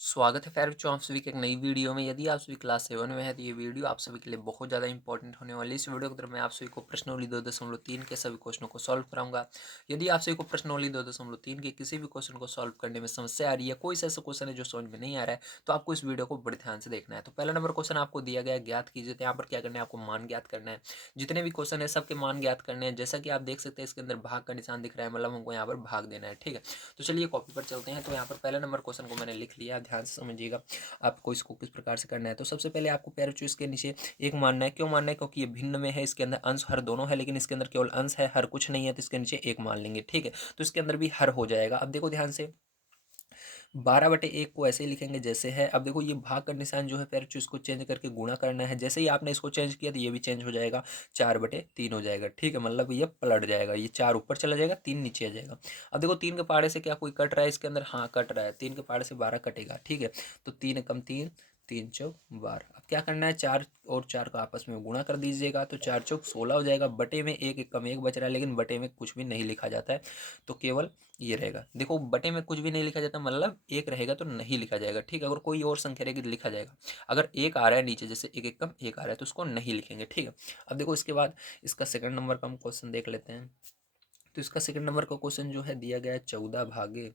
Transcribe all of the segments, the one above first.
स्वागत है प्यारे बच्चों आप सभी के एक नई वीडियो में। यदि आप सभी क्लास 7 में हैं तो ये वीडियो आप सभी के लिए बहुत ज़्यादा इंपॉर्टेंट होने वाली है। इस वीडियो के अंदर मैं आप सभी को प्रश्नावली 2.3 के सभी क्वेश्चनों को सॉल्व कराऊंगा। यदि आप सभी को प्रश्नावली 2.3 के किसी भी क्वेश्चन को सॉल्व करने में समस्या आ रही है, कोई सा ऐसा क्वेश्चन है जो समझ में नहीं आ रहा है, तो आपको इस वीडियो को बड़े ध्यान से देखना है। तो पहला नंबर क्वेश्चन आपको दिया गया है, ज्ञात कीजिए। तो यहाँ पर क्या करना है, आपको मान ज्ञात करना है। जितने भी क्वेश्चन है सबके मान ज्ञात करने हैं। जैसा कि आप देख सकते हैं इसके अंदर भाग का निशान दिख रहा है, मतलब हमको यहाँ पर भाग देना है। ठीक है, तो चलिए कॉपी पर चलते हैं। तो यहाँ पर पहला नंबर क्वेश्चन को मैंने लिख लिया, ध्यान से समझिएगा आपको इसको किस प्रकार से करना है। तो सबसे पहले आपको पैर चूज के नीचे एक मानना है। क्यों मानना है? क्योंकि ये भिन्न में है, इसके अंदर अंश हर दोनों है, लेकिन इसके अंदर केवल अंश है, हर कुछ नहीं है, तो इसके नीचे एक मान लेंगे। ठीक है, तो इसके अंदर भी हर हो जाएगा। अब देखो ध्यान से, 12/1 को ऐसे ही लिखेंगे जैसे है। अब देखो ये भाग का निशान जो है पैर चूज को चेंज करके गुणा करना है। जैसे ही आपने इसको चेंज किया तो ये भी चेंज हो जाएगा, 4/3 हो जाएगा। ठीक है, मतलब ये पलट जाएगा, ये 4 ऊपर चला जाएगा, 3 नीचे आ जाएगा। अब देखो 3 के पहाड़े से क्या कोई कट रहा है इसके अंदर? हाँ कट रहा है, 3 के पहाड़े से 12 कटेगा। ठीक है, तो 3 एकम 3, 3 चौक 12। अब क्या करना है, 4 और 4 को आपस में गुणा कर दीजिएगा, तो 4 चौक 16 हो जाएगा। बटे में एक एकम एक बच रहा है, लेकिन बटे में कुछ भी नहीं लिखा जाता है, तो केवल ये रहेगा। देखो बटे में कुछ भी नहीं लिखा जाता, मतलब एक रहेगा तो नहीं लिखा जाएगा। ठीक है, अगर कोई और संख्या रहेगी तो लिखा जाएगा। अगर एक आ रहा है नीचे, जैसे एक एकम एक आ रहा है, तो उसको नहीं लिखेंगे। ठीक है, अब देखो इसके बाद इसका सेकंड नंबर का हम क्वेश्चन देख लेते हैं। तो इसका सेकंड नंबर का क्वेश्चन जो है दिया गया है 14/5/6।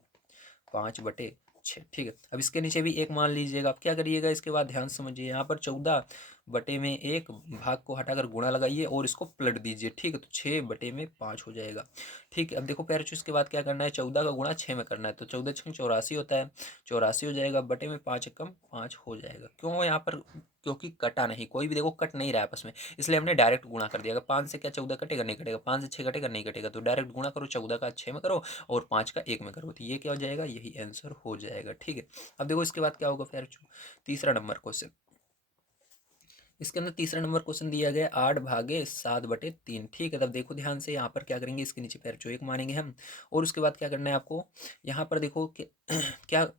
ठीक है, अब इसके नीचे भी एक मान लीजिएगा। अब क्या करिएगा, इसके बाद ध्यान से समझिए, यहाँ पर 14/1 भाग को हटाकर गुणा लगाइए और इसको पलट दीजिए। ठीक है, तो 6/5 हो जाएगा। ठीक है, अब देखो पैर इसके बाद क्या करना है, 14 का गुणा 6 में करना है, तो 14 6 84 होता है, 84 हो जाएगा। बटे में 5 एकम 5 हो जाएगा। क्यों यहाँ पर? क्योंकि कटा नहीं, कोई भी देखो कट नहीं रहा है आपस में, इसलिए हमने डायरेक्ट गुणा कर दिया। अगर 5 से क्या 14 कटेगा? नहीं कटेगा। 5 से 6 कटेगा? नहीं कटेगा। तो डायरेक्ट गुणा करो, 14 का 6 में करो और 5 का 1 में करो, तो ये क्या हो जाएगा, यही आंसर हो जाएगा। ठीक है, अब देखो इसके बाद क्या होगा फिर, तीसरा नंबर क्वेश्चन। इसके अंदर तीसरा नंबर क्वेश्चन दिया गया 8/7/3। ठीक है, तब देखो ध्यान से, यहाँ पर क्या करेंगे, इसके नीचे पैर एक मानेंगे हम, और उसके बाद क्या करना है आपको, यहाँ पर देखो कि क्या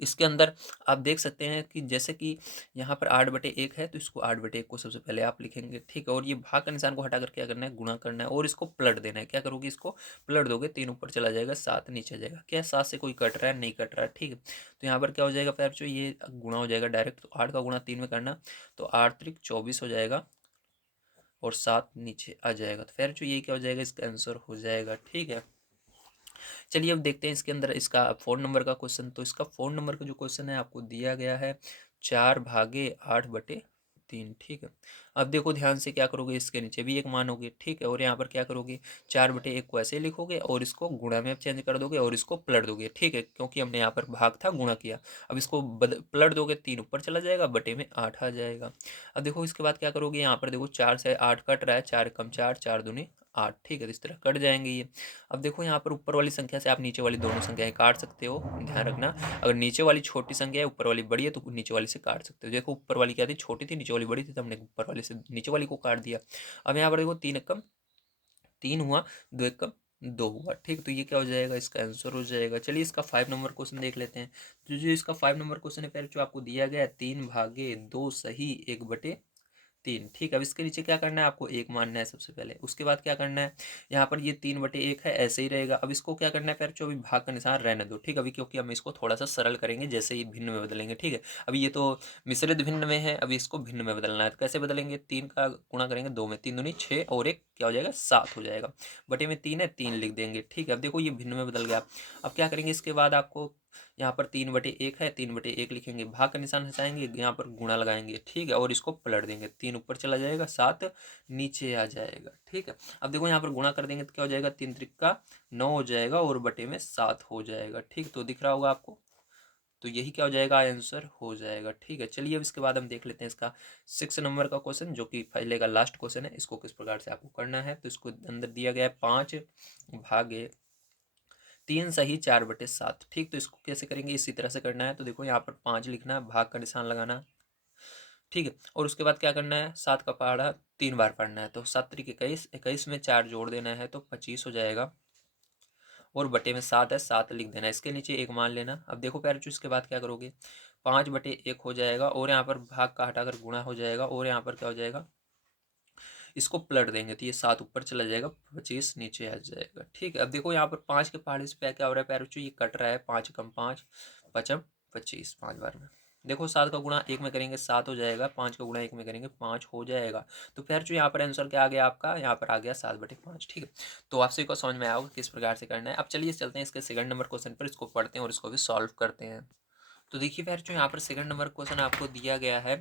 इसके अंदर आप देख सकते हैं कि जैसे कि यहाँ पर 8/1 है, तो इसको 8/1 को सबसे पहले आप लिखेंगे। ठीक है, और ये भाग का निशान को हटाकर क्या करना है, गुणा करना है, और इसको पलट देना है। क्या करोगे, इसको पलट दोगे, 3 ऊपर चला जाएगा, 7 नीचे आ जाएगा। क्या 7 से कोई कट रहा है? नहीं कट रहा है। ठीक है, तो यहाँ पर क्या हो जाएगा फिर, जो ये गुणा हो जाएगा डायरेक्ट, तो 8 का गुणा 3 में करना, तो 8 त्रिक 24 हो जाएगा और 7 नीचे आ जाएगा। तो फिर जो ये क्या हो जाएगा, इसका आंसर हो जाएगा। ठीक है, चलिए अब देखते हैं इसके अंदर इसका 4 नंबर का क्वेश्चन। तो इसका 4 नंबर का जो क्वेश्चन है आपको दिया गया है 4/8/3। ठीक है, अब देखो ध्यान से क्या करोगे, इसके नीचे भी एक मानोगे। ठीक है, और यहाँ पर क्या करोगे, 4/1 को ऐसे ही लिखोगे और इसको गुणा में चेंज कर दोगे और इसको पलट दोगे। ठीक है, क्योंकि हमने यहाँ पर भाग था, गुणा किया। अब इसको पलट दोगे, 3 ऊपर चला जाएगा, बटे में 8 आ जाएगा। अब देखो इसके बाद क्या करोगे, यहाँ पर देखो 4 से 8 कट रहा है, 4 कम 4, 4 दूनी 8। ठीक है, तो इस तरह कट जाएंगे ये। अब देखो यहाँ पर ऊपर वाली संख्या से आप नीचे वाली दोनों संख्याएं काट सकते हो, ध्यान रखना। अगर नीचे वाली छोटी संख्या है, ऊपर वाली बड़ी है, तो नीचे वाली से काट सकते हो। देखो ऊपर वाली क्या थी, छोटी थी, नीचे वाली बड़ी थी, तो हमने ऊपर वाली से नीचे वाली को काट दिया। अब यहाँ पर देखो 3 एकम 3 हुआ, 2 एकम 2 हुआ। ठीक, तो ये क्या हो जाएगा, इसका आंसर हो जाएगा। चलिए इसका 5 नंबर क्वेश्चन देख लेते हैं। तो जो इसका 5 नंबर क्वेश्चन है पहले जो आपको दिया गया है, 3/2 सही 1/3। ठीक है, अब इसके नीचे क्या करना है, आपको एक मानना है सबसे पहले। उसके बाद क्या करना है, यहाँ पर ये 3/1 है, ऐसे ही रहेगा। अब इसको क्या करना है, पैर जो अभी भाग का निशान रहने दो। ठीक है, अभी क्योंकि हम इसको थोड़ा सा सरल करेंगे, जैसे ही भिन्न में बदलेंगे। ठीक है, अभी ये तो मिश्रित भिन्न में है, अभी इसको भिन्न में बदलना है। तो कैसे बदलेंगे, 3 का गुणा करेंगे 2 में, 3 दूनी 6 और एक क्या हो जाएगा, 7 हो जाएगा। बटे में 3 है, 3 लिख देंगे। ठीक है, अब देखो ये भिन्न में बदल गया। अब क्या करेंगे, इसके बाद आपको यहाँ पर 3/1 है, 3/1 लिखेंगे, भाग का निशान हटाएंगे, यहाँ पर गुणा लगाएंगे। ठीक है, और इसको पलट देंगे, 3 ऊपर चला जाएगा, 7 नीचे आ जाएगा। ठीक है, अब देखो यहाँ पर गुणा कर देंगे तो क्या हो जाएगा, 3 त्रिक 9 हो जाएगा और बटे में 7 हो जाएगा। ठीक, तो दिख रहा होगा आपको, तो यही क्या हो जाएगा, आंसर हो जाएगा। ठीक है, चलिए अब इसके बाद हम देख लेते हैं इसका 6 नंबर का क्वेश्चन, जो कि पहले का लास्ट क्वेश्चन है। इसको किस प्रकार से आपको करना है, तो इसको अंदर दिया गया है 5/3 सही 4/7। ठीक, तो इसको कैसे करेंगे, इसी तरह से करना है। तो देखो यहाँ पर 5 लिखना है, भाग का निशान लगाना। ठीक है, और उसके बाद क्या करना है, 7 का पहाड़ा 3 बार पढ़ना है, तो 7 त्रिक 21, 21 में 4 जोड़ देना है, तो 25 हो जाएगा। और बटे में 7 है, 7 लिख देना है, इसके नीचे एक मान लेना। अब देखो प्यारे, इसके बाद क्या करोगे, 5/1 हो जाएगा, और यहाँ पर भाग का हटाकर गुणा हो जाएगा, और यहाँ पर क्या हो जाएगा, इसको पलट देंगे तो ये 7 ऊपर चला जाएगा, 25 नीचे आ जाएगा। ठीक है, अब देखो यहाँ पर 5 के पहाड़े से क्या हो रहा है पैर बच्चों, ये कट रहा है, 5 कम 5 पचम 25, 5 बार में। देखो 7 का गुणा 1 में करेंगे 7 हो जाएगा, 5 का गुणा 1 में करेंगे 5 हो जाएगा। तो फिर जो यहाँ पर आंसर क्या आ गया आपका, यहाँ पर आ गया 7/5। ठीक है, तो आपसे को समझ में आया होगा किस प्रकार से करना है। अब चलिए चलते हैं इसके सेकंड नंबर क्वेश्चन पर, इसको पढ़ते हैं और इसको भी सॉल्व करते हैं। तो देखिए फिर जो यहाँ पर सेकंड नंबर क्वेश्चन आपको दिया गया है,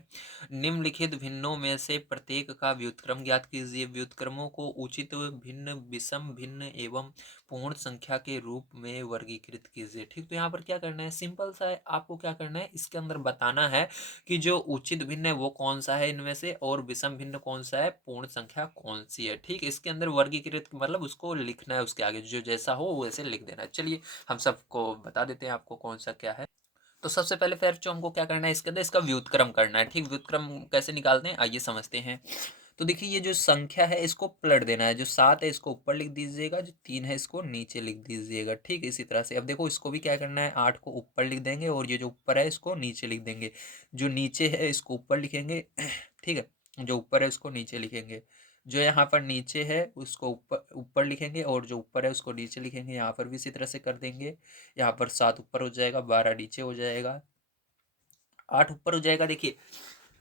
निम्नलिखित भिन्नों में से प्रत्येक का व्युत्क्रम ज्ञात कीजिए। व्युत्क्रमों को उचित भिन्न, विषम भिन्न एवं पूर्ण संख्या के रूप में वर्गीकृत कीजिए। ठीक, तो यहाँ पर क्या करना है, सिंपल सा है, आपको क्या करना है, इसके अंदर बताना है कि जो उचित भिन्न है वो कौन सा है इनमें से, और विषम भिन्न कौन सा है, पूर्ण संख्या कौन सी है। ठीक, इसके अंदर वर्गीकृत मतलब उसको लिखना है, उसके आगे जो जैसा हो वैसे लिख देना है। चलिए हम सबको बता देते हैं आपको कौन सा क्या है। तो सबसे पहले फिर जो हमको क्या करना है, इसके अंदर इसका व्युत्क्रम करना है। ठीक, व्युत्क्रम कैसे निकालते हैं आइए समझते हैं। तो देखिए ये जो संख्या है इसको पलट देना है, जो 7 है इसको ऊपर लिख दीजिएगा, जो 3 है इसको नीचे लिख दीजिएगा। ठीक, इसी तरह से अब देखो इसको भी क्या करना है, 8 को ऊपर लिख देंगे और ये जो ऊपर है इसको नीचे लिख देंगे, जो नीचे है इसको ऊपर लिखेंगे। ठीक है, जो ऊपर है उसको नीचे लिखेंगे, जो यहाँ पर नीचे है उसको ऊपर ऊपर लिखेंगे और जो ऊपर है उसको नीचे लिखेंगे। यहाँ पर भी इसी तरह से कर देंगे, यहाँ पर 7 ऊपर हो जाएगा, 12 नीचे हो जाएगा, 8 ऊपर हो जाएगा। देखिए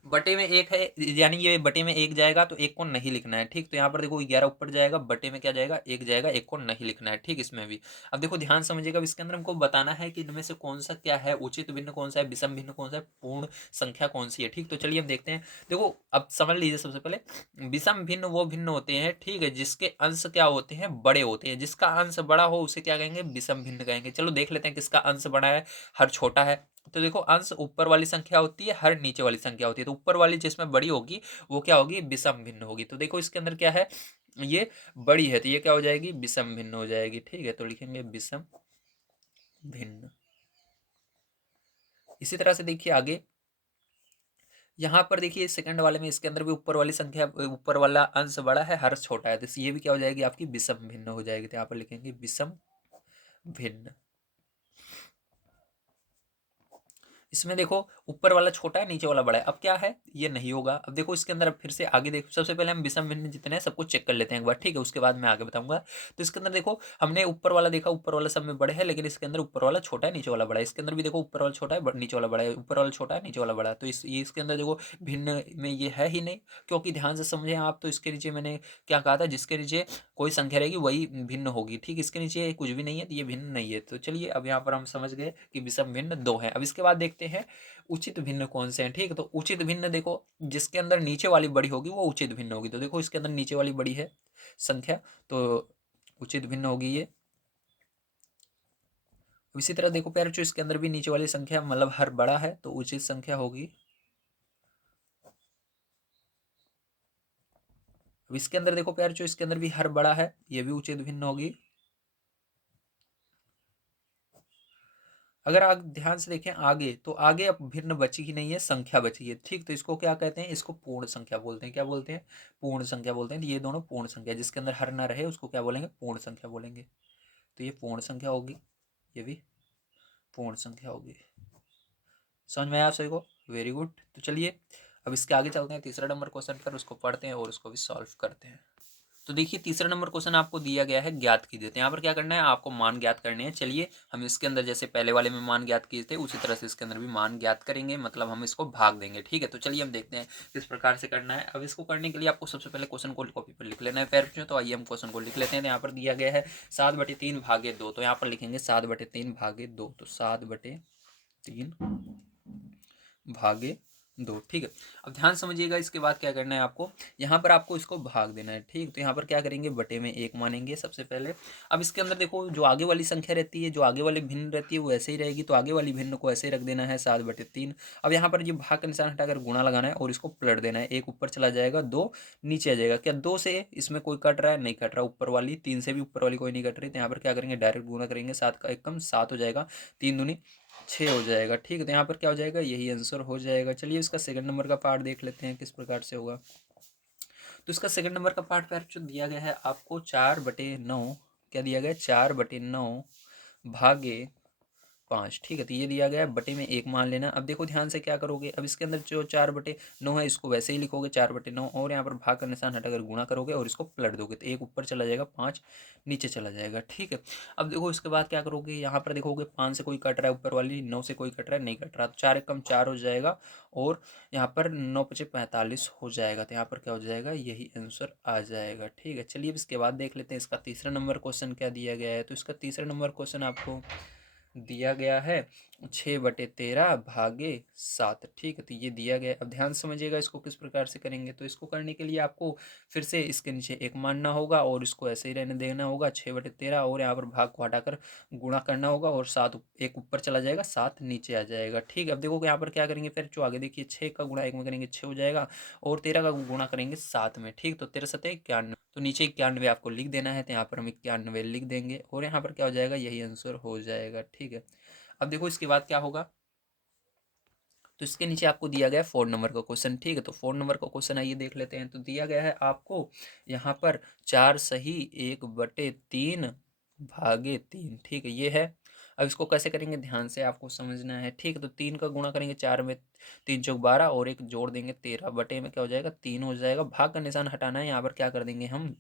बटे में 1 है, यानी ये बटे में 1 जाएगा तो 1 को नहीं लिखना है। ठीक, तो यहाँ पर देखो 11 ऊपर जाएगा, बटे में क्या जाएगा 1 जाएगा, 1 को नहीं लिखना है। ठीक, इसमें भी अब देखो ध्यान समझिएगा, अब इसके अंदर हमको बताना है कि इनमें से कौन सा क्या है, उचित भिन्न कौन सा है, विषम भिन्न कौन सा है, पूर्ण संख्या कौन सी है। ठीक, तो चलिए हम देखते हैं। देखो अब समझ लीजिए, सबसे पहले विषम भिन्न वो भिन्न होते हैं, ठीक है, जिसके अंश क्या होते हैं, बड़े होते हैं। जिसका अंश बड़ा हो उसे क्या कहेंगे, विषम भिन्न कहेंगे। चलो देख लेते हैं किसका अंश बड़ा है, हर छोटा है। तो देखो अंश ऊपर वाली संख्या होती है, हर नीचे वाली संख्या होती है, तो ऊपर वाली जिसमें बड़ी होगी वो क्या होगी, विषम भिन्न होगी। तो देखो इसके अंदर क्या है, ये बड़ी है तो ये क्या हो जाएगी, विषम भिन्न हो जाएगी। ठीक है, तो लिखेंगे विषम भिन्न। इसी तरह से देखिए आगे, यहाँ पर देखिए सेकंड वाले में इसके अंदर भी ऊपर वाली संख्या, ऊपर वाला अंश बड़ा है, हर छोटा है, तो ये भी क्या हो जाएगी आपकी विषम भिन्न हो जाएगी। तो यहाँ पर लिखेंगे विषम भिन्न। इसमें देखो ऊपर वाला छोटा है, नीचे वाला बड़ा है, अब क्या है ये नहीं होगा। अब देखो इसके अंदर फिर से आगे देखो, सबसे पहले हम विषम भिन्न जितने हैं सबको चेक कर लेते हैं एक बार। ठीक है, उसके बाद मैं आगे बताऊंगा। तो इसके अंदर देखो हमने ऊपर वाला देखा, ऊपर वाला सब में बड़े है, लेकिन इसके अंदर ऊपर वाला छोटा है, नीचे वाला बड़ा है। इसके अंदर भी देखो ऊपर वाला छोटा है, नीचे वाला बड़ा है, ऊपर वाला छोटा है, नीचे वाला बड़ा है। तो इसके अंदर देखो भिन्न में ये है ही नहीं, क्योंकि ध्यान से समझे आप, तो इसके नीचे मैंने क्या कहा था, जिसके नीचे कोई संख्या रहेगी वही भिन्न होगी। ठीक, इसके नीचे कुछ भी नहीं है तो ये भिन्न नहीं है। तो चलिए अब यहाँ पर हम समझ गए कि विषम भिन्न 2 है। अब इसके बाद देखते हैं उचित भिन्न कौन से हैं। ठीक है, तो उचित भिन्न देखो जिसके अंदर नीचे वाली बड़ी होगी वो उचित भिन्न होगी। तो देखो इसके अंदर नीचे वाली बड़ी है संख्या, तो उचित भिन्न होगी ये। इसी तरह देखो प्यारे जो इसके अंदर भी नीचे वाली संख्या मतलब हर बड़ा है तो उचित संख्या होगी। अब इसके अंदर देखो प्यारे जो इसके अंदर भी हर बड़ा है, ये भी उचित भिन्न होगी। अगर आप ध्यान से देखें आगे, तो आगे अब भिन्न बची ही नहीं है, संख्या बची है। ठीक, तो इसको क्या कहते हैं, इसको पूर्ण संख्या बोलते हैं। क्या बोलते हैं, पूर्ण संख्या बोलते हैं। तो ये दोनों पूर्ण संख्या, जिसके अंदर हर ना रहे उसको क्या बोलेंगे, पूर्ण संख्या बोलेंगे। तो ये पूर्ण संख्या होगी, ये भी पूर्ण संख्या होगी। समझ में आया आप सभी को, वेरी गुड। तो चलिए अब इसके आगे चलते हैं तीसरा नंबर क्वेश्चन पर, उसको पढ़ते हैं और उसको भी सॉल्व करते हैं। तो देखिए तीसरा नंबर क्वेश्चन आपको दिया गया है, ज्ञात कीजिए। तो यहाँ पर क्या करना है, आपको मान ज्ञात करने हैं। चलिए हम इसके अंदर जैसे पहले वाले में मान ज्ञात किए थे उसी तरह से इसके अंदर भी मान ज्ञात करेंगे, मतलब हम इसको भाग देंगे। ठीक है, तो चलिए हम देखते हैं किस प्रकार से करना है। अब इसको करने के लिए आपको सबसे पहले क्वेश्चन को कॉपी पर लिख लेना है पैर में। तो आइए हम क्वेश्चन को लिख लेते हैं। तो यहाँ पर दिया गया है 7/3 भागे 2, तो यहाँ पर लिखेंगे 7/3 भागे 2, तो 7/3 भागे 2। ठीक है, अब ध्यान समझिएगा, इसके बाद क्या करना है आपको, यहाँ पर आपको इसको भाग देना है। ठीक, तो यहाँ पर क्या करेंगे, बटे में 1 मानेंगे सबसे पहले। अब इसके अंदर देखो जो आगे वाली संख्या रहती है, जो आगे वाली भिन्न रहती है वो ऐसे ही रहेगी, तो आगे वाली भिन्न को ऐसे ही रख देना है 7/3। अब यहाँ पर जो भाग का निशान हटाकर गुणा लगाना है और इसको पलट देना है, 1 ऊपर चला जाएगा, 2 नीचे आ जाएगा। क्या 2 से इसमें कोई कट रहा है, नहीं कट रहा, ऊपर वाली 3 से भी ऊपर वाली कोई नहीं कट रही। तो यहाँ पर क्या करेंगे, डायरेक्ट गुणा करेंगे, 7 का 1 कम 7 हो जाएगा, 3 दूनी 6 हो जाएगा। ठीक है, तो यहाँ पर क्या हो जाएगा, यही आंसर हो जाएगा। चलिए इसका सेकंड नंबर का पार्ट देख लेते हैं किस प्रकार से होगा। तो इसका सेकंड नंबर का पार्ट पर जो दिया गया है आपको 4/9, क्या दिया गया, 4/9 भागे 5, ठीक है। तो ये दिया गया है, बटे में 1 मान लेना। अब देखो ध्यान से क्या करोगे, अब इसके अंदर जो 4/9 है इसको वैसे ही लिखोगे 4/9, और यहाँ पर भाग का निशान हटाकर गुणा करोगे और इसको पलट दोगे, तो 1 ऊपर चला जाएगा, 5 नीचे चला जाएगा, ठीक है। अब देखो इसके बाद क्या करोगे, यहाँ पर देखोगे 5 से कोई कट रहा है ऊपर वाली, 9 से कोई कट रहा है, नहीं कट रहा, तो 4 एकम 4 हो जाएगा, और यहाँ पर 9×5 = 45 हो जाएगा। तो यहाँ पर क्या हो जाएगा, यही आंसर आ जाएगा, ठीक है। चलिए अब इसके बाद देख लेते हैं इसका तीसरा नंबर क्वेश्चन क्या दिया गया है। तो इसका तीसरा नंबर क्वेश्चन आपको दिया गया है 6/13 भागे 7, ठीक है। तो ये दिया गया है। अब ध्यान से समझिएगा इसको किस प्रकार से करेंगे। तो इसको करने के लिए आपको फिर से इसके नीचे 1 मानना होगा और इसको ऐसे ही रहने देना होगा 6/13, और यहाँ पर भाग को हटाकर गुणा करना होगा, और 7 एक ऊपर चला जाएगा, 7 नीचे आ जाएगा, ठीक है। अब देखो यहाँ पर क्या करेंगे, फिर जो आगे देखिए 6 का गुणा 1 में करेंगे 6 हो जाएगा, और 13 का गुणा करेंगे 7 में, ठीक। तो 13×7 = 91, तो नीचे 91 आपको लिख देना है, तो यहाँ पर हम 91 लिख देंगे, और यहाँ पर क्या हो जाएगा, यही आंसर हो जाएगा, ठीक है। अब देखो इसके बाद क्या होगा, तो इसके नीचे आपको दिया गया है 4 नंबर का क्वेश्चन, ठीक है। तो 4 नंबर का क्वेश्चन आइए देख लेते हैं। तो दिया गया है आपको यहाँ पर 4 सही 1/3 ठीक है, ये है। अब इसको कैसे करेंगे, ध्यान से आपको समझना है, ठीक है। तो 3 का गुणा करेंगे 4 में, 3×4 = 12, और एक जोड़ देंगे 13, बटे में क्या हो जाएगा, 3 हो जाएगा। भाग का निशान हटाना है, यहाँ पर क्या कर देंगे हम,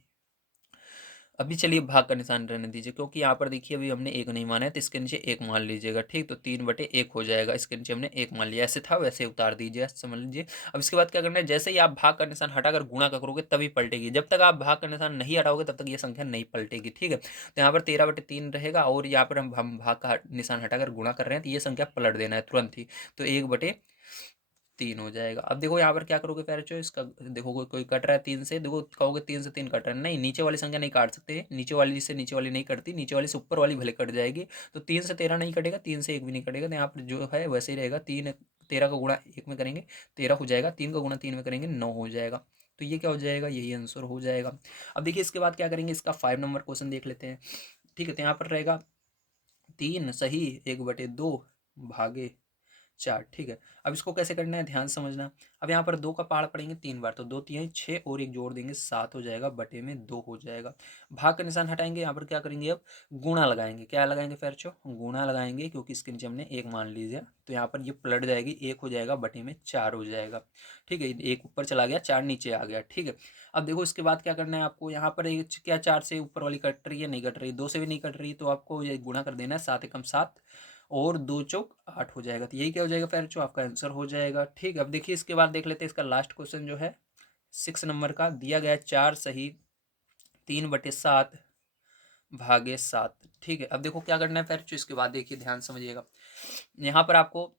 अभी चलिए भाग का निशान रहने दीजिए, क्योंकि यहाँ पर देखिए अभी हमने 1 नहीं माना है, तो इसके नीचे 1 मान लीजिएगा, ठीक। तो 3/1 हो जाएगा, इसके नीचे हमने 1 मान लिया, ऐसे था वैसे उतार दीजिए, समझ लीजिए। अब इसके बाद क्या करना है, जैसे ही आप भाग का निशान हटाकर गुणा का करोगे तभी पलटेगी, जब तक आप भाग का निशान नहीं हटाओगे तब तक ये संख्या नहीं पलटेगी, ठीक है। तो यहाँ पर 13/3 रहेगा, और यहाँ पर हम भाग का निशान हटाकर गुणा कर रहे हैं, तो ये संख्या पलट देना है तुरंत ही, तो 1/3 हो जाएगा। अब देखो यहाँ पर क्या करोगे पैरचो, इसका देखो कोई कट रहा है 3 से, देखो कहोगे 3 से 3 कट रहा है, नहीं, नीचे वाली संख्या नहीं काट सकते, नीचे वाली से नीचे वाली नहीं कटती, नीचे वाली से ऊपर वाली भले कट जाएगी। तो 3 से 13 नहीं कटेगा, 3 से 1 भी नहीं कटेगा, तो यहाँ पर जो है वैसे ही रहेगा। 13 का गुणा 1 में करेंगे 13 हो जाएगा, 3 का गुणा 3 में करेंगे 9 हो जाएगा। तो ये क्या हो जाएगा, यही आंसर हो जाएगा। अब देखिए इसके बाद क्या करेंगे, इसका 5 नंबर क्वेश्चन देख लेते हैं, ठीक है। तो यहाँ पर रहेगा 3 सही 1/2 भागे 4, ठीक है। अब इसको कैसे करना है, ध्यान से समझना। अब यहाँ पर 2 का पहाड़ पड़ेंगे 3 बार, तो 2 3 6, और एक जोड़ देंगे 7 हो जाएगा, बटे में 2 हो जाएगा। भाग का निशान हटाएंगे, यहाँ पर क्या करेंगे, अब गुणा लगाएंगे, क्या लगाएंगे फेरचो, गुणा लगाएंगे, क्योंकि इसके नीचे हमने 1 मान लीजिए, तो यहाँ पर ये पलट जाएगी, 1 हो जाएगा, बटे में 4 हो जाएगा, ठीक है। 1 ऊपर चला गया, 4 नीचे आ गया, ठीक है। अब देखो इसके बाद क्या करना है आपको, यहाँ पर क्या 4 से ऊपर वाली कट रही है, नहीं कट रही, 2 से भी नहीं कट रही, तो आपको ये गुणा कर देना है, 7 × 7 और 2×4 = 8 हो जाएगा। तो यही क्या हो जाएगा फिर, जो आपका आंसर हो जाएगा, ठीक है। अब देखिए इसके बाद देख लेते हैं इसका लास्ट क्वेश्चन जो है 6 नंबर का, दिया गया है 4 सही 3/7 भागे 7, ठीक है। अब देखो क्या करना है फिर, जो इसके बाद देखिए ध्यान समझिएगा, यहाँ पर आपको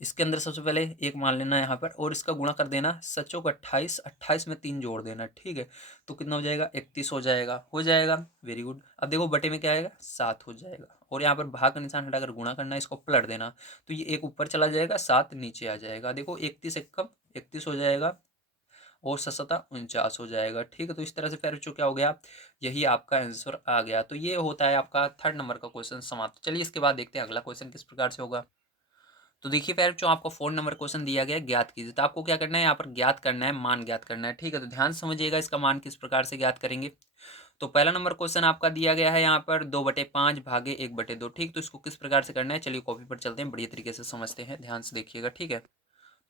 इसके अंदर सबसे पहले 1 मान लेना है यहाँ पर, और इसका गुणा कर देना, 7×4 = 28, 28 में 3 जोड़ देना, ठीक है। तो कितना हो जाएगा, 31 हो जाएगा, हो जाएगा, वेरी गुड। अब देखो बटे में क्या आएगा, 7 हो जाएगा, और यहाँ पर भाग का निशान हटाकर गुणा करना है, इसको पलट देना, तो ये 1 ऊपर चला जाएगा, 7 नीचे आ जाएगा। देखो 31 एकम 31 हो जाएगा, और 7×7 = 49 हो जाएगा, ठीक है। तो इस तरह से फिर जो क्या हो गया, यही आपका आंसर आ गया। तो ये होता है आपका 3rd नंबर का क्वेश्चन समाप्त। चलिए इसके बाद देखते हैं अगला क्वेश्चन किस प्रकार से होगा। तो देखिए फिर जो आपको 4 नंबर क्वेश्चन दिया गया है, ज्ञात कीजिए। तो आपको क्या करना है, यहाँ पर ज्ञात करना है, मान ज्ञात करना है, ठीक है। तो ध्यान से समझिएगा इसका मान किस प्रकार से ज्ञात करेंगे। तो पहला नंबर क्वेश्चन आपका दिया गया है यहाँ पर 2/5 भागे 1/2, ठीक। तो इसको किस प्रकार से करना है, चलिए कॉपी पर चलते हैं, बढ़िया तरीके से समझते हैं, ध्यान से देखिएगा, ठीक है।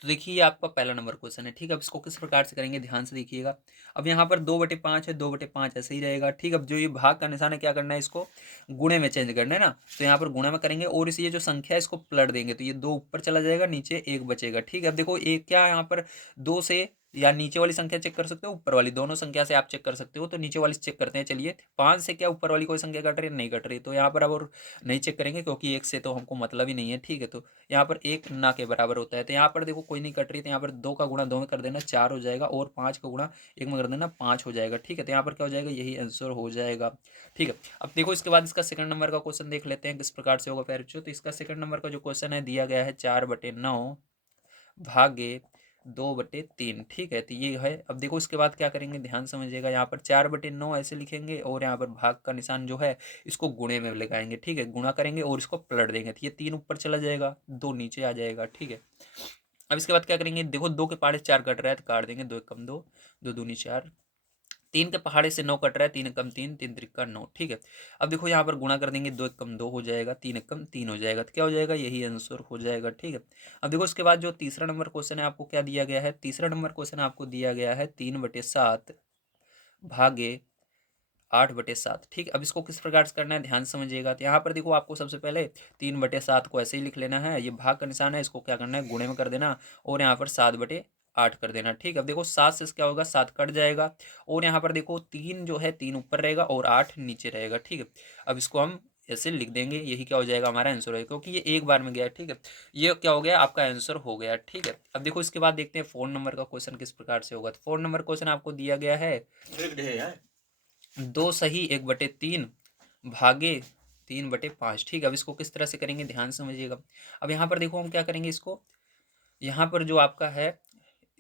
तो देखिए ये आपका पहला नंबर क्वेश्चन है, ठीक है। अब इसको किस प्रकार से करेंगे, ध्यान से देखिएगा। अब यहाँ पर 2/5 है, 2/5 ऐसे ही रहेगा, ठीक। अब जो ये भाग का निशान है, क्या करना है, इसको गुणे में चेंज करना है ना, तो यहाँ पर गुणा में करेंगे, और इस ये जो संख्या है इसको पलट देंगे, तो ये 2 ऊपर चला जाएगा, नीचे 1 बचेगा, ठीक है। अब देखो एक क्या यहाँ पर 2 से, या नीचे वाली संख्या चेक कर सकते हो, ऊपर वाली, दोनों संख्या से आप चेक कर सकते हो। तो नीचे वाली चेक करते हैं, चलिए 5 से क्या ऊपर वाली कोई संख्या कट रही है, नहीं कट रही, तो यहाँ पर अब और नहीं चेक करेंगे, क्योंकि 1 से तो हमको मतलब ही नहीं है, ठीक है। तो यहाँ पर 1 ना के बराबर होता है, तो यहाँ पर देखो कोई नहीं कट रही, तो यहाँ पर 2 का गुणा 2 में कर देना, 4 हो जाएगा, और 5 का गुणा 1 में कर देना, 5 हो जाएगा, ठीक है। तो यहाँ पर क्या हो जाएगा, यही आंसर हो जाएगा, ठीक है। अब देखो इसके बाद इसका सेकंड नंबर का क्वेश्चन देख लेते हैं किस प्रकार से होगा फिर। तो इसका सेकंड नंबर का जो क्वेश्चन है, दिया गया है 4/9 भागे 2/3, ठीक है। तो ये है। अब देखो इसके बाद क्या करेंगे, ध्यान समझिएगा, यहाँ पर 4/9 ऐसे लिखेंगे, और यहाँ पर भाग का निशान जो है इसको गुणे में लगाएंगे, ठीक है। गुणा करेंगे और इसको पलट देंगे, तो ये 3 ऊपर चला जाएगा, 2 नीचे आ जाएगा, ठीक है। अब इसके बाद क्या करेंगे, देखो 2 के पहाड़े 4 कट रहा है, तो काट देंगे, 2 एकम 2, 2 दूनी 4, तीन के पहाड़े से 9 कट रहा है, 3 एकम 3, 3 त्रिका 9, ठीक है। अब देखो यहाँ पर गुणा कर देंगे, 2 एकम 2 हो जाएगा, 3 एकम 3 हो जाएगा, तो क्या हो जाएगा, यही आंसर हो जाएगा, ठीक है। अब देखो इसके बाद जो तीसरा नंबर क्वेश्चन है आपको क्या दिया गया है, तीसरा नंबर क्वेश्चन आपको दिया गया है 3/7 भागे 8/7, ठीक है। अब इसको किस प्रकार से करना है ध्यान से समझिएगा। तो यहाँ पर देखो आपको सबसे पहले 3/7 को ऐसे ही लिख लेना है, ये भाग का निशान है, इसको क्या करना है, गुणे में कर देना, और यहाँ पर 7/8 कर देना, ठीक है। अब देखो 7 से क्या होगा, 7 कट जाएगा, और यहाँ पर देखो 3 जो है 3 ऊपर रहेगा और 8 नीचे रहेगा, ठीक है। अब इसको हम ऐसे लिख देंगे, यही क्या हो जाएगा, हमारा आंसर है, क्योंकि ये एक बार में गया है, ठीक है। ये क्या हो गया, आपका आंसर हो गया, ठीक है। अब देखो इसके बाद देखते हैं 4 नंबर का क्वेश्चन किस प्रकार से होगा। तो 4 नंबर क्वेश्चन आपको दिया गया है 2 सही 1/3 भागे 3/5, ठीक है। अब इसको किस तरह से करेंगे ध्यान समझिएगा। अब यहाँ पर देखो हम क्या करेंगे, इसको यहाँ पर जो आपका है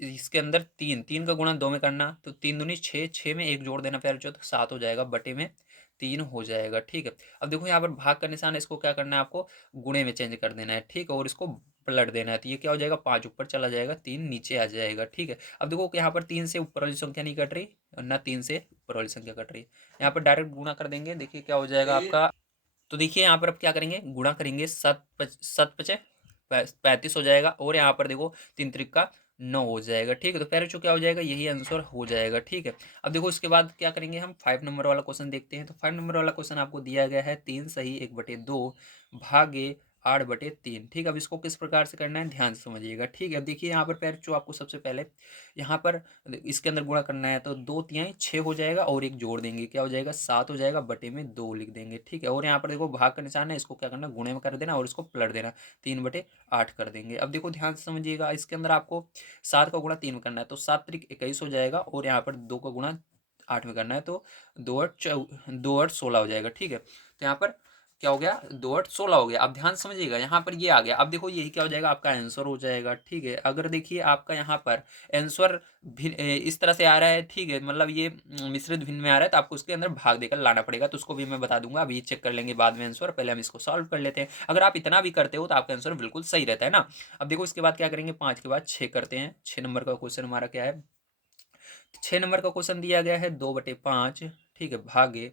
इसके अंदर 3 का गुणा 2 में करना, तो 3 दूनी 6, 6 में 1 जोड़ देना प्यारे, जो तो 7 हो जाएगा, बटे में 3 हो जाएगा, ठीक है। अब देखो यहाँ पर भाग का निशान है, इसको क्या करना है, आपको गुणे में चेंज कर देना है, ठीक है, और इसको पलट देना है, तो ये क्या हो जाएगा, 5 ऊपर चला जाएगा, 3 नीचे आ जाएगा, ठीक है। अब देखो कि यहाँ पर 3 से ऊपर वाली संख्या नहीं कट रही, ना 3 से ऊपर वाली संख्या कट रही है, यहाँ पर डायरेक्ट गुणा कर देंगे, देखिए क्या हो जाएगा आपका। तो देखिए यहाँ पर अब क्या करेंगे, गुणा करेंगे, 7 5 35 हो जाएगा, और यहाँ पर देखो 3 त्रिका 9 हो जाएगा, ठीक है। तो पहले जो क्या हो जाएगा, यही आंसर हो जाएगा, ठीक है। अब देखो इसके बाद क्या करेंगे, हम 5 नंबर वाला क्वेश्चन देखते हैं। तो 5 नंबर वाला क्वेश्चन आपको दिया गया है 3 सही 1/2 भागे 8/3, ठीक है। अब इसको किस प्रकार से करना है ध्यान से समझिएगा, ठीक है। अब देखिए यहाँ पर पैर जो आपको सबसे पहले यहाँ पर इसके अंदर गुणा करना है, तो 2 तिहाई 6 हो जाएगा, और एक जोड़ देंगे, क्या हो जाएगा, 7 हो जाएगा, बटे में 2 लिख देंगे, ठीक है। और यहाँ पर देखो भाग का निशान है, इसको क्या करना, गुणे में कर देना, और इसको पलट देना, 3/8 कर देंगे। अब देखो ध्यान से समझिएगा, इसके अंदर आपको 7 का गुणा 3 में करना है, तो 7 त्रिक 21 हो जाएगा, और यहाँ पर 2 का गुणा 8 में करना है, तो 2 8 16 हो जाएगा, ठीक है। तो यहाँ पर क्या हो गया, 2 8 16 हो गया। अब ध्यान समझिएगा, यहाँ पर ये आ गया। अब देखो यही क्या हो जाएगा, आपका आंसर हो जाएगा, ठीक है। अगर देखिए आपका यहाँ पर आंसर इस तरह से आ रहा है, ठीक है, मतलब ये मिश्रित भिन्न में आ रहा है, तो आपको उसके अंदर भाग देकर लाना पड़ेगा, तो उसको भी मैं बता दूंगा, अभी चेक कर लेंगे बाद में आंसर, पहले हम इसको सॉल्व कर लेते हैं। अगर आप इतना भी करते हो तो आपका आंसर बिल्कुल सही रहता है ना। अब देखो इसके बाद क्या करेंगे, 5 के बाद 6 करते हैं। 6 नंबर का क्वेश्चन हमारा क्या है, 6 नंबर का क्वेश्चन दिया गया है 2/5, ठीक है, भागे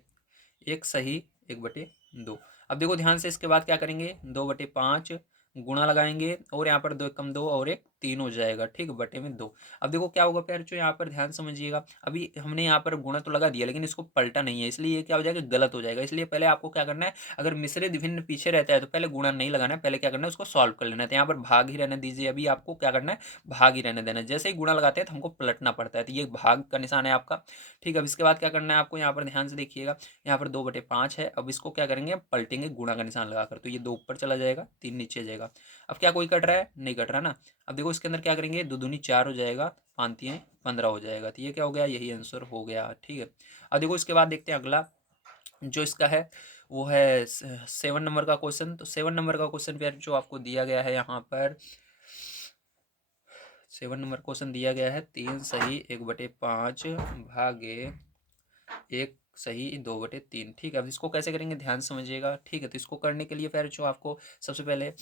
1 सही 1/2। अब देखो ध्यान से, इसके बाद क्या करेंगे, 2/5 गुणा लगाएंगे, और यहाँ पर 2 एकम 2 और 1 3 हो जाएगा, ठीक, बटे में 2। अब देखो क्या होगा प्यार, जो यहाँ पर ध्यान समझिएगा, अभी हमने यहाँ पर गुणा तो लगा दिया, लेकिन इसको पलटा नहीं है, इसलिए ये क्या हो जाएगा, गलत हो जाएगा। इसलिए पहले आपको क्या करना है, अगर मिश्रित भिन्न पीछे रहता है तो पहले गुणा नहीं लगाना है, पहले क्या करना है, उसको सॉल्व कर लेना है। तो यहाँ पर भाग ही रहने दीजिए, अभी आपको क्या करना है, भाग ही रहने देना है। जैसे ही गुणा लगाते हैं तो हमको पलटना पड़ता है, तो ये भाग का निशान है आपका, ठीक है। अब इसके बाद क्या करना है आपको, यहाँ पर ध्यान से देखिएगा, यहाँ पर 2/5 है, अब इसको क्या करेंगे, पलटेंगे गुणा का निशान लगाकर, तो ये 2 ऊपर चला जाएगा, 3 नीचे जाएगा। अब क्या कोई कट रहा है, नहीं कट रहा ना। अब देखो इसके अंदर क्या करेंगे, 2 दूनी 4 हो जाएगा, 5 तिहाई 15 हो जाएगा, तो ये क्या हो गया, यही आंसर हो गया, ठीक है। अब देखो इसके बाद देखते हैं अगला जो इसका है, वो है 7 नंबर का क्वेश्चन। तो 7 नंबर का क्वेश्चन फिर जो आपको दिया गया है, यहाँ पर 7 नंबर क्वेश्चन दिया गया है 3 सही 1/5 भागे 1 सही 2/3, ठीक है। अब इसको कैसे करेंगे ध्यान समझिएगा, ठीक है। तो इसको करने के लिए फिर जो आपको सबसे पहले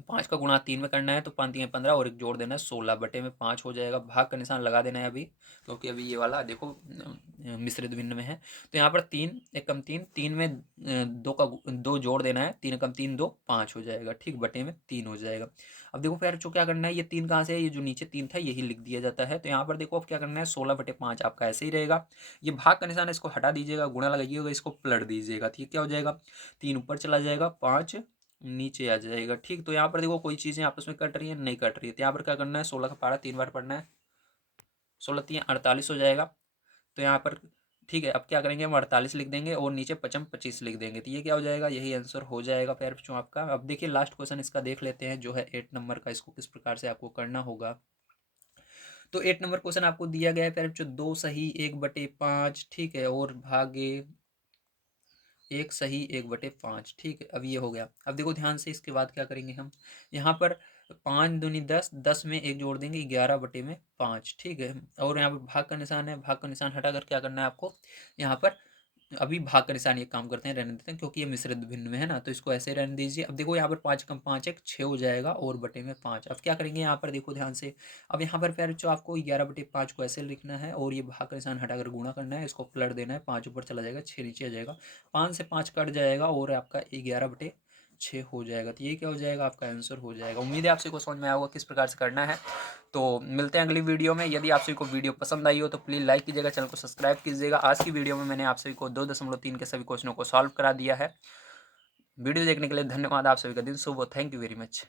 5 का गुणा 3 में करना है, तो 5 तिहाई 15 और एक जोड़ देना है, 16 बटे में 5 हो जाएगा। भाग का निशान लगा देना है अभी, क्योंकि अभी ये वाला देखो मिश्रित भिन्न में है। तो यहाँ पर 3 एकम 3, 3 में 2 जोड़ देना है, 3 एकम 3 2 5 हो जाएगा, ठीक, बटे में 3 हो जाएगा। अब देखो फिर जो क्या करना है, ये 3 कहाँ से है, ये जो नीचे 3 था यही लिख दिया जाता है। तो यहाँ पर देखो अब क्या करना है, 16/5 आपका ऐसे ही रहेगा। ये भाग का निशान है, इसको हटा दीजिएगा, गुणा लगाइएगा, इसको पलट दीजिएगा, ठीक, क्या हो जाएगा, 3 ऊपर चला जाएगा, 5 नीचे आ जाएगा, ठीक। तो यहाँ पर देखो कोई चीज़ें आपस में कट रही है, नहीं कट रही है, तो यहाँ पर क्या करना है, 16 का पारा 3 बार पढ़ना है, 16 3 48 हो जाएगा। तो यहाँ पर ठीक है, अब क्या करेंगे, हम 48 लिख देंगे, और नीचे 55 25 लिख देंगे, तो ये क्या हो जाएगा, यही आंसर हो जाएगा फिर जो आपका। अब देखिए लास्ट क्वेश्चन इसका देख लेते हैं, जो है 8 नंबर का, इसको किस प्रकार से आपको करना होगा। तो 8 नंबर क्वेश्चन आपको दिया गया है फिर जो 2 सही 1/5, ठीक है, और भागे 1 सही 1/5, ठीक है। अब ये हो गया। अब देखो ध्यान से, इसके बाद क्या करेंगे हम, यहाँ पर 5 दूनी 10, 10 में एक जोड़ देंगे, 11/5, ठीक है। और यहाँ पर भाग का निशान है, भाग का निशान हटा कर क्या करना है आपको, यहाँ पर अभी भाग का निशान ये काम करते हैं, रहने देते हैं, क्योंकि ये मिश्रित भिन्न में है ना, तो इसको ऐसे रहने दीजिए। अब देखो यहाँ पर 5 कम 5 1 6 हो जाएगा और बटे में 5। अब क्या करेंगे यहाँ पर, देखो ध्यान से। अब यहाँ पर फिर जो आपको 11/5 को ऐसे लिखना है और ये भाग का निशान हटाकर गुणा करना है, इसको पलट देना है। 5 ऊपर चला जाएगा, 6 नीचे आ जाएगा, 5 से 5 कट जाएगा और आपका 11/6 हो जाएगा। तो ये क्या हो जाएगा, आपका आंसर हो जाएगा। उम्मीद है आप सभी को समझ में आया होगा किस प्रकार से करना है। तो मिलते हैं अगली वीडियो में। यदि आप सभी को वीडियो पसंद आई हो तो प्लीज़ लाइक कीजिएगा, चैनल को सब्सक्राइब कीजिएगा। आज की वीडियो में मैंने आप सभी को 2.3 के सभी क्वेश्चनों को सॉल्व करा दिया है। वीडियो देखने के लिए धन्यवाद। आप सभी का दिन शुभ हो। Thank you very much.